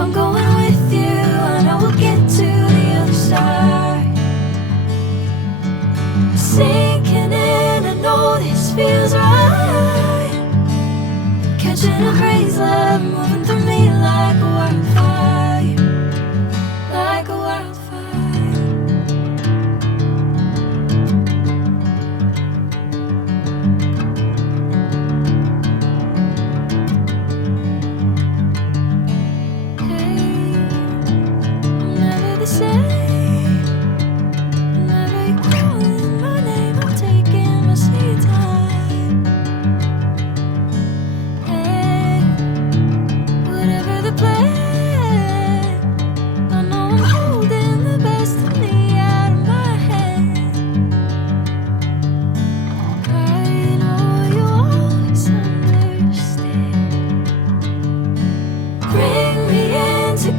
I'm going with you, I know we'll get to the other side. Sinking in, I know this feels right. Catching a crazy love, moving through me like a wildfire, like a wildfire.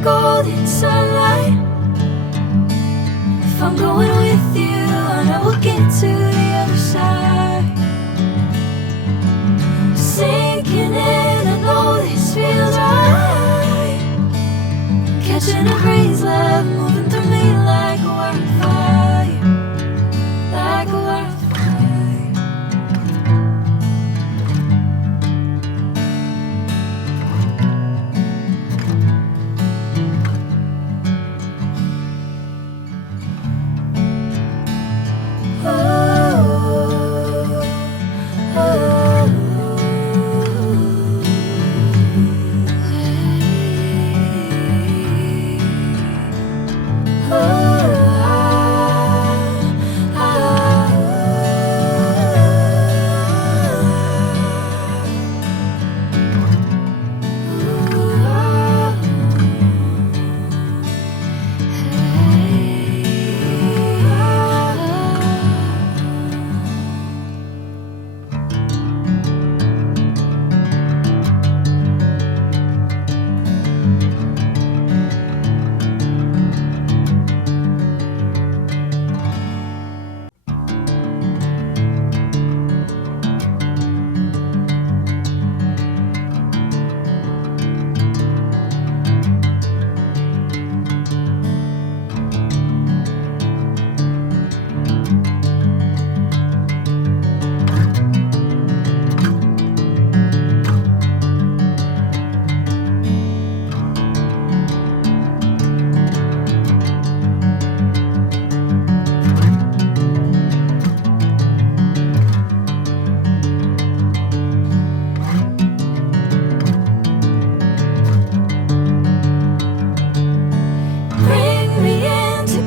Golden sunlight. If I'm going with you, I know we'll get to the other side. Sinking in, I know this feels right. Catching a crazy love, moving through me like a wildfire, like a wildfire.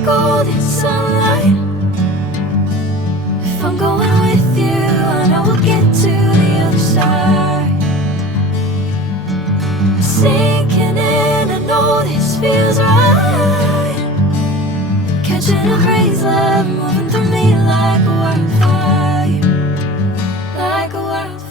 Golden sunlight. If I'm going with you, I know we'll get to the other side. Sinking in, I know this feels right. Catching a crazy love, moving through me like a wildfire, like a wildfire.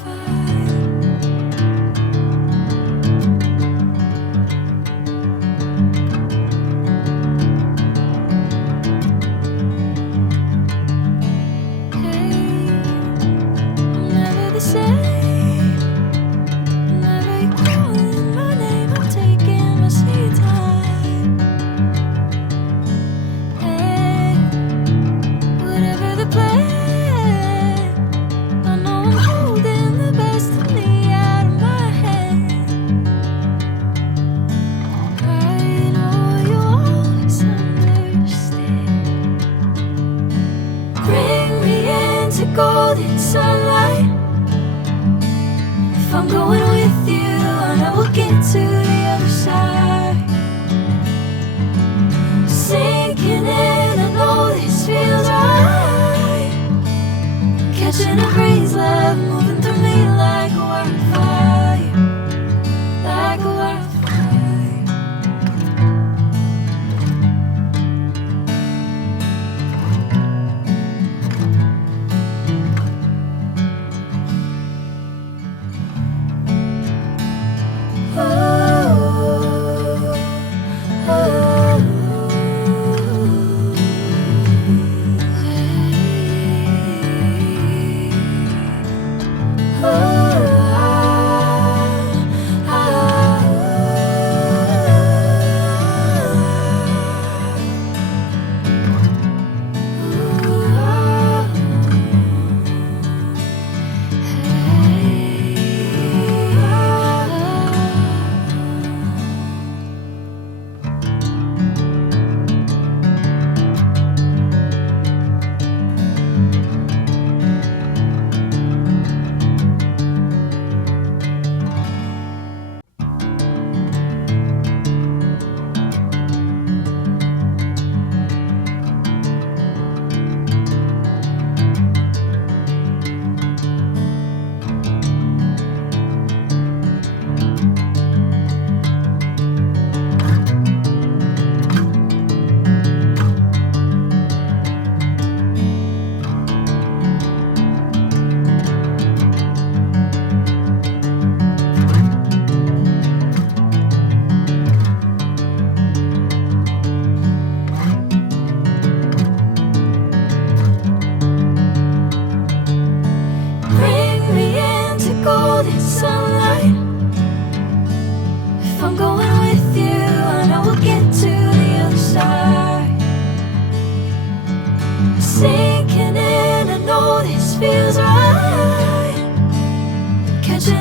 Whatever the plan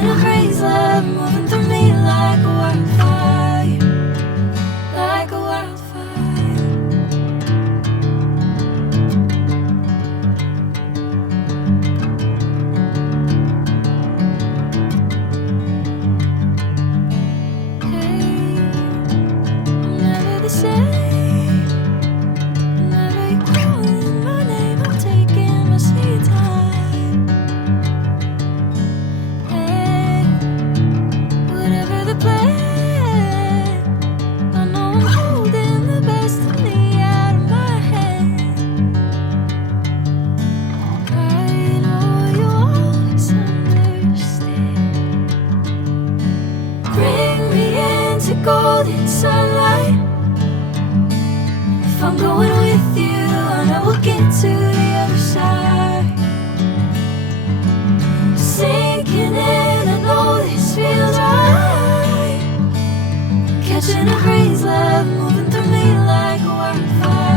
Catching a crazy love moving through me like a wildfire, like a wildfire. Hey, I'm never the same. Whenever you're calling my name, I'm taking my sweet time. Hey, whatever the plan, I know I'm holding the best of me out of my hand. I know you always understand. Bring me into golden sunlight. If I'm going with you, I know we'll get to the other side. Sinking in, I know this feels right. Catching a crazy love moving through me like a wildfire.